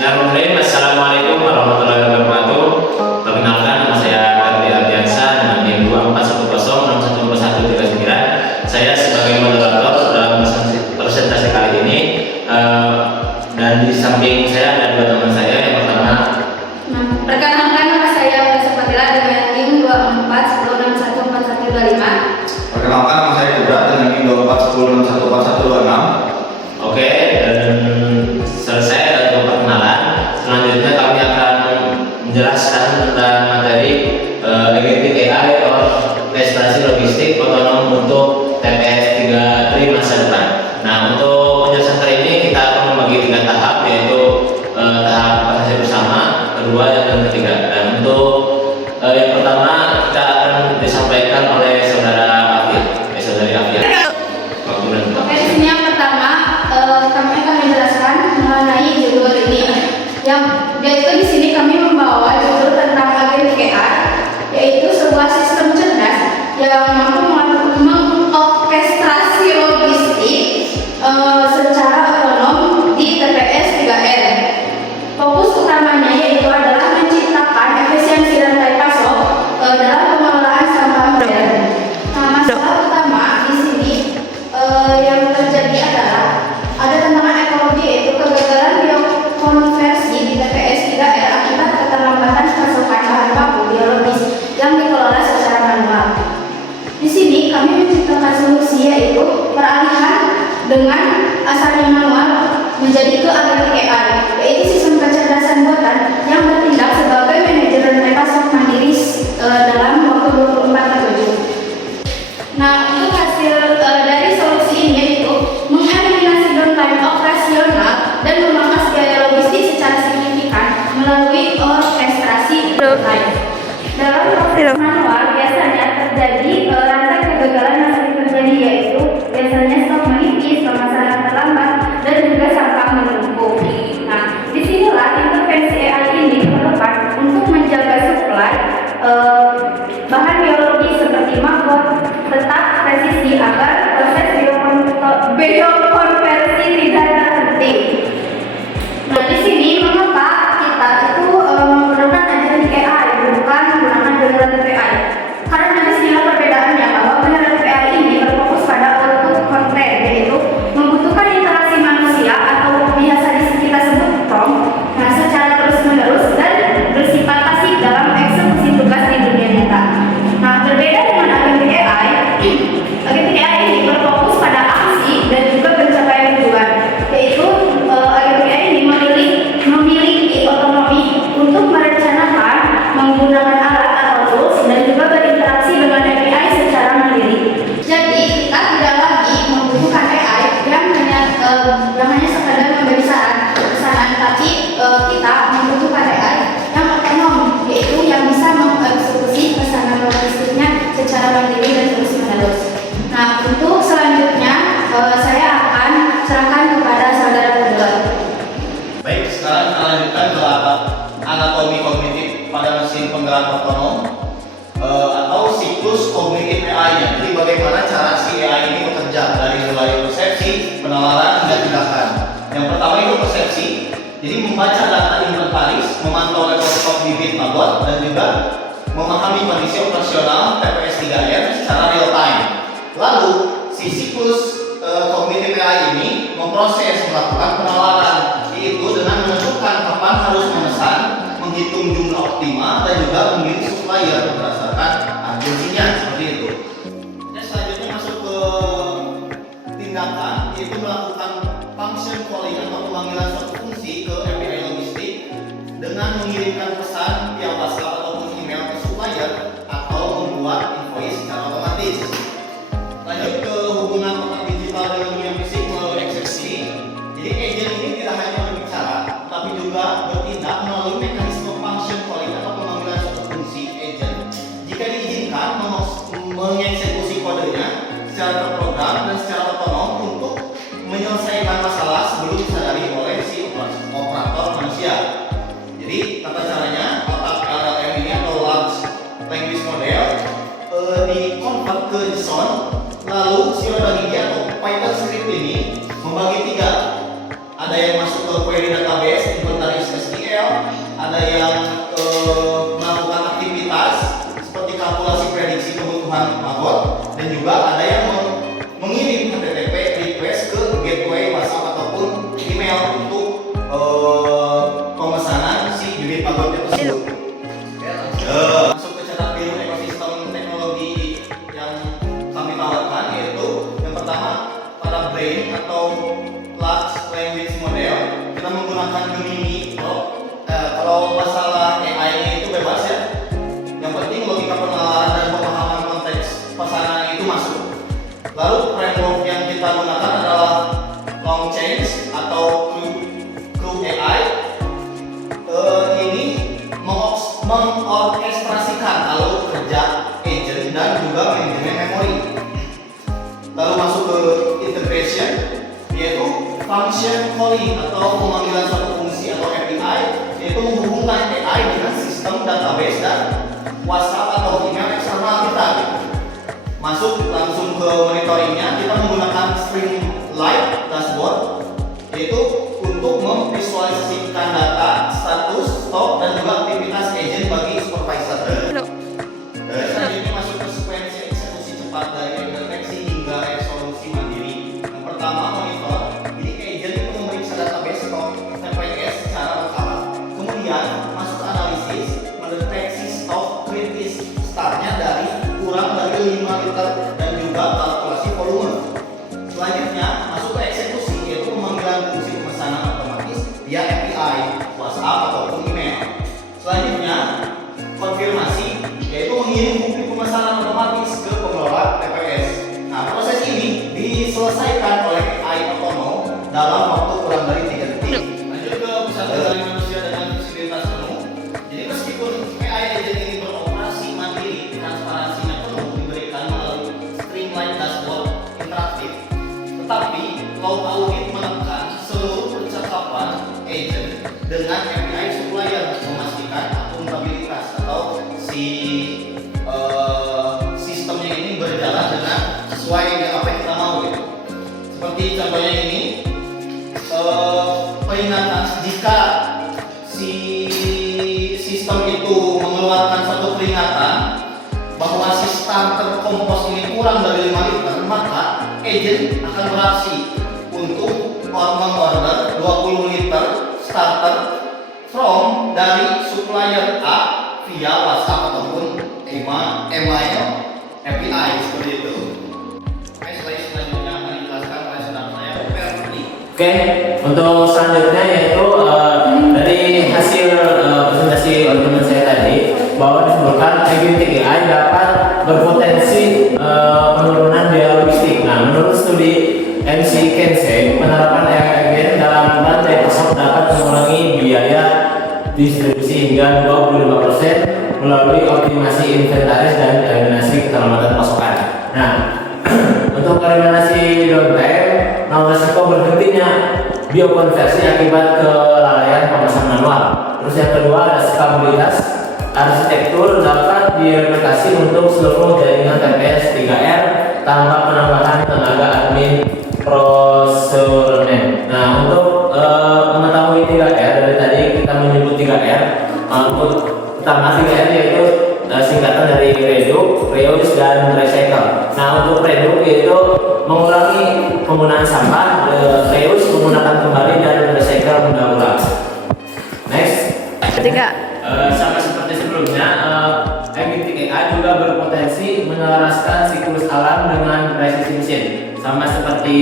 Bismillahirrahmanirrahim. Assalamualaikum warahmatullahi wabarakatuh. Perkenalkan, nama saya Ardi Ardiansa dengan NIM 24106144139. Saya sebagai moderator dalam presentasi kali ini, dan di samping saya ada dua teman saya. Yang pertama, perkenalkan, nama saya Ulisa Fatila dengan NIM 24106144125. Perkenalkan, nama saya Ibra dengan NIM 24106144126. Oke, dan selesai untuk perkenalan. Selanjutnya kami akan menjelaskan tentang materi Agentic AI or Prestasi Logistik Otonom untuk TPS 3 masa depan. Nah, untuk penjelasan kali ini kita akan membagi 3 tahap, yaitu tahap presentasi bersama, kedua, dan ketiga. Dan untuk yang pertama kita akan disampaikan oleh saudara Afia, saudari Afia. Oke, di sini yang pertama kami akan menjelaskan mengenai judul ini. Yaitu di sini kami membawa judul tentang Agentic AI, yaitu sebuah sistem cerdas yang mampu mengorkestrasi logistik secara otonom di TPS 3R. Fokus utamanya yaitu adalah menciptakan efisiensi rantai pasok dalam pengelolaan sampah modern. Nah, masalah utama di sini yang terjadi adalah ada tantangan ekologi, yaitu kegagalan biokonversi di TPS 3R akibat keterlambatan pasokan bahan baku biologis yang dikelola secara manual. Di sini kami menciptakan solusi, yaitu peralihan dengan asalnya manual menjadi ke Agentic AI, yaitu sistem kecerdasan buatan yang bertindak sebagai manajer rantai pasok mandiri dalam waktu 24/7. Nah, untuk hasil dari solusi ini yaitu mengeliminasi downtime operasional dan memangkas biaya logistik secara signifikan melalui orkestrasi real-time. Dalam proses manual biasanya terjadi rantai kegagalan yang sering terjadi, yaitu biasanya stok menipis, pemasaran terlambat, dan juga sampah menumpuk. Nah, disinilah intervensi AI ini diperlukan untuk menjaga supply bahan biologi seperti maggot tetap presisi agar proses biokonversi tidak terhenti. Nah, di sini mengapa kita itu menggunakan Agentic AI bukan menggunakan generatif AI? Karena di sini perbedaannya bahwa generatif AI ini berfokus pada output konten, yaitu membutuhkan interaksi manusia atau biasa kita sebut prompt, nah secara terus-menerus dan bersifat pasif dalam eksekusi tugas di dunia nyata. Nah, berbeda dengan Agentic AI, Agentic AI ini berfokus pada aksi dan juga pencapaian tujuan, yaitu Agentic AI ini memiliki otonomi untuk merencanakan, menggunakan alat atau tools, dan juga berinteraksi dengan API secara mandiri. Jadi kita tidak lagi membutuhkan AI yang hanya sekadar memberi saran, tapi kita membutuhkan AI yang otonom, yaitu yang bisa mengeksekusi pesanan logistiknya secara mandiri dan terus-menerus. Nah, untuk selanjutnya saya akan serahkan kepada saudara Fadil. Baik, sekarang kita lanjutkan ke anatomi kognitif pada mesin penggerak otonom atau siklus kognitif AI-nya. Jadi bagaimana cara si AI ini bekerja dari mulai persepsi, penalaran, hingga tindakan. Yang pertama itu persepsi. Jadi membaca data inventaris, memantau level stok bibit maggot, dan juga memahami kondisi operasional TPS 3R secara real time. Lalu si siklus kognitif AI ini melakukan penalaran, yaitu dengan menentukan kapan harus memesan, menghitung jumlah optimal, dan juga memilih supplier berdasarkan urgensinya, seperti itu. Dan selanjutnya masuk ke tindakan, yaitu melakukan function calling atau pemanggilan suatu fungsi ke API logistik dengan mengirimkan pesan via WhatsApp ataupun email ke supplier atau membuat invoice secara otomatis. Lanjut ke hubungan otak digital dengan dunia fisik melalui eksekusi. Jadi agent ini tidak hanya berbicara, tapi juga bertindak melalui mekanisme function calling atau pemanggilan suatu fungsi agent. Jika diizinkan mengeksekusi kodenya secara terprogram dan secara otonom untuk menyelesaikan masalah sebelum disadari oleh si operator manusia. Jadi tata caranya otak LLM ini atau large language model di-convert ke JSON. Lalu si roda gigi atau Python script ini membagi 3. Ada yang masuk ke query database, inventaris menggunakan Gemini. Kalau masalah AI itu bebas ya. Yang penting logika penalaran dan pemahaman konteks pesanan itu masuk. Lalu framework yang kita gunakan adalah long chains atau Crew AI. Ini mengorkestrasikan alur kerja agent dan juga manajemen memori. Lalu masuk ke integration, yaitu function calling atau pemanggilan suatu fungsi atau API, yaitu menghubungkan AI dengan sistem database dan WhatsApp atau email eksternal kita. Masuk langsung ke monitoringnya, kita menggunakan Streamlight Dashboard, yaitu untuk memvisualisasikan data, status, stok, dan juga aktivitas agent bagi supervisor. Selanjutnya masuk ke sequence eksekusi cepat dari deteksi hingga resolusi mandiri. Yang pertama monitor, jadi agent itu memeriksa database stok TPS secara berkala. Kemudian masuk analisis, mendeteksi stok kritis, startnya dari kurang dari 5 liter dan juga kalkulasi volume. Selanjutnya masuk ke eksekusi, yaitu pemanggilan fungsi pemesanan otomatis via API, WhatsApp ataupun email. Selanjutnya konfirmasi, yaitu mengirim bukti pemesanan otomatis ke pengelola TPS. Nah, proses ini diselesaikan oleh AI otonom dalam waktu kurang dari 3 detik. Lanjut ke pusat kendali manusia dengan fleksibilitas penuh. Jadi meskipun AI agent ini beroperasi mandiri, transparansinya penuh diberikan melalui Streamlight Dashboard interaktif. Tetapi Cloud Audit menekan seluruh percakapan agent dengan API supplier, memastikan akuntabilitas atau sistemnya ini berjalan dengan sesuai dengan apa yang kita mau gitu. Seperti contohnya ini, peringatan jika si sistem itu mengeluarkan suatu peringatan bahwa si starter kompos ini kurang dari 5 liter, maka agent akan beraksi untuk mengorder 20 liter starter from dari supplier A via WhatsApp ataupun email API seperti itu. Oke, selanjutnya akan dijelaskan oleh saudara saya Ferdi. Oke, untuk selanjutnya yaitu dari hasil presentasi oleh teman saya tadi bahwa disebutkan agentic AI dapat berpotensi penurunan biaya logistik. Nah, menurut studi MC Kensei, penerapan AI agent dalam rantai pasok dapat mengurangi biaya distribusi hingga 25% melalui optimasi inventaris dan eliminasi keterlambatan pasokan. Nah, untuk eliminasi downtime, resiko berhentinya biokonversi akibat kelalaian pemesan manual. Terus yang kedua ada skalabilitas, arsitektur dapat direplikasi untuk seluruh jaringan TPS 3R tanpa penambahan tenaga admin proseduren. Nah, untuk mengetahui 3R, dari tadi kita menyebut 3R. Untuk pertama 3R yaitu singkatan dari reuse dan recycle. Nah, untuk reduce yaitu mengurangi penggunaan sampah, reuse menggunakan kembali, dan recycle mendaur ulang. Next. Ketiga. Sama seperti sebelumnya, agentic AI juga berpotensi menyelaraskan siklus alam dengan presisi mesin. Sama seperti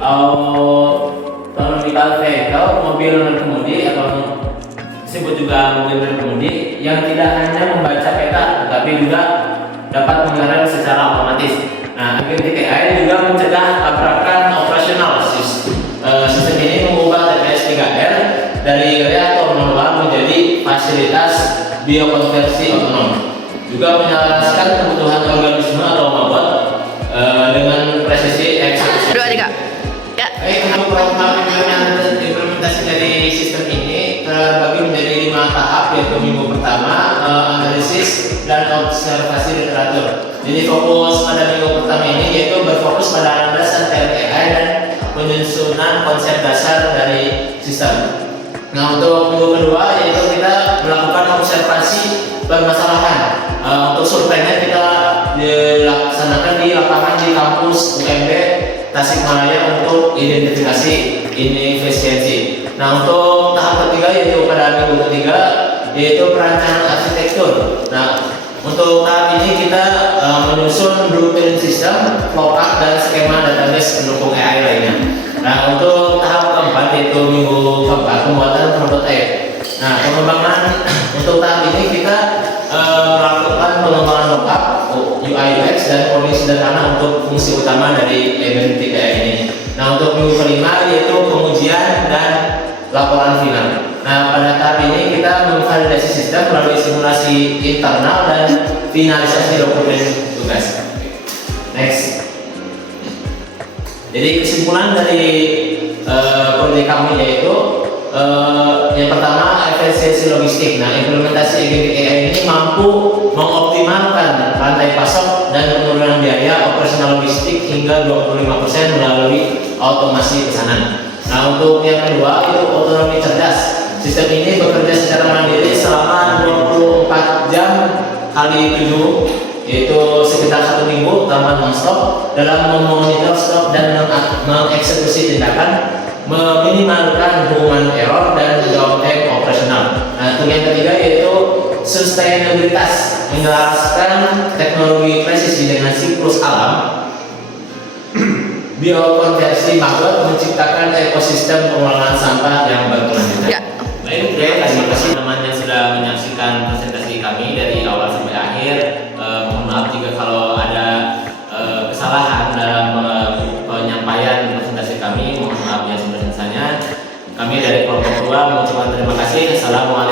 autonomical vehicle, mobil berkemudi atau disebut juga mobil berkemudi yang tidak hanya membaca peta tetapi juga dapat mengerem secara otomatis. Nah, agentic AI juga mencegah tabrakan operasional. Sistem ini mengubah TPS 3R dari reaktor manual menjadi fasilitas biokonversi otonom. Juga menyelaraskan kebutuhan organisme atau robot dengan presisi eksekusi. 2, 3. Ya. Untuk program implementasi dari sistem ini terbagi menjadi 5 tahap, yaitu minggu pertama analisis dan observasi literatur. Jadi fokus pada minggu pertama ini yaitu berfokus pada landasan teori AI dan penyusunan konsep dasar dari sistem. Nah, untuk minggu kedua yaitu kita melakukan observasi permasalahan. Untuk surveinya kita dilaksanakan di lapangan di kampus UMB Tasikmalaya untuk identifikasi inefisiensi. Nah, untuk tahap ketiga yaitu pada minggu ketiga yaitu perancangan arsitektur. Nah, untuk tahap ini kita menyusun blueprint sistem, flowchart, dan skema database pendukung AI lainnya. Nah, untuk tahap keempat yaitu minggu keempat pembuatan prototype. Nah, pengembangan untuk tahap ini kita melakukan pengembangan lookup, UI UX dan coding sederhana untuk fungsi utama dari Agentic AI ini. Nah, untuk minggu kelima yaitu pengujian dan laporan final. Nah, pada tahap ini kita memvalidasi sistem melalui simulasi internal dan finalisasi dokumen tugas. Next. Jadi kesimpulan dari proyek kami yaitu yang pertama efisiensi logistik. Nah, implementasi Agentic AI ini mampu mengoptimalkan rantai pasok dan penurunan biaya operasional logistik hingga 25% melalui otomasi pesanan. Nah, untuk yang kedua itu otonomi cerdas. Sistem ini bekerja secara mandiri selama 24 jam kali 7, yaitu sekitar 1 minggu tanpa non-stop dalam memonitor stok dan mengeksekusi tindakan, meminimalkan human error dan downtime operasional. Nah, untuk yang ketiga yaitu sustainabilitas, menyelaraskan teknologi presisi dengan siklus alam, biokonversi makro, menciptakan ekosistem pengelolaan sampah yang berkelanjutan. Ya. Baik, terima kasih teman-teman yang sudah menyaksikan presentasi kami dari awal sampai akhir. Mohon maaf jika kalau ada kesalahan dalam penyampaian presentasi kami. Mohon maaf yang sebesar-besarnya. Kami dari kelompok 2 mengucapkan terima kasih. Assalamualaikum.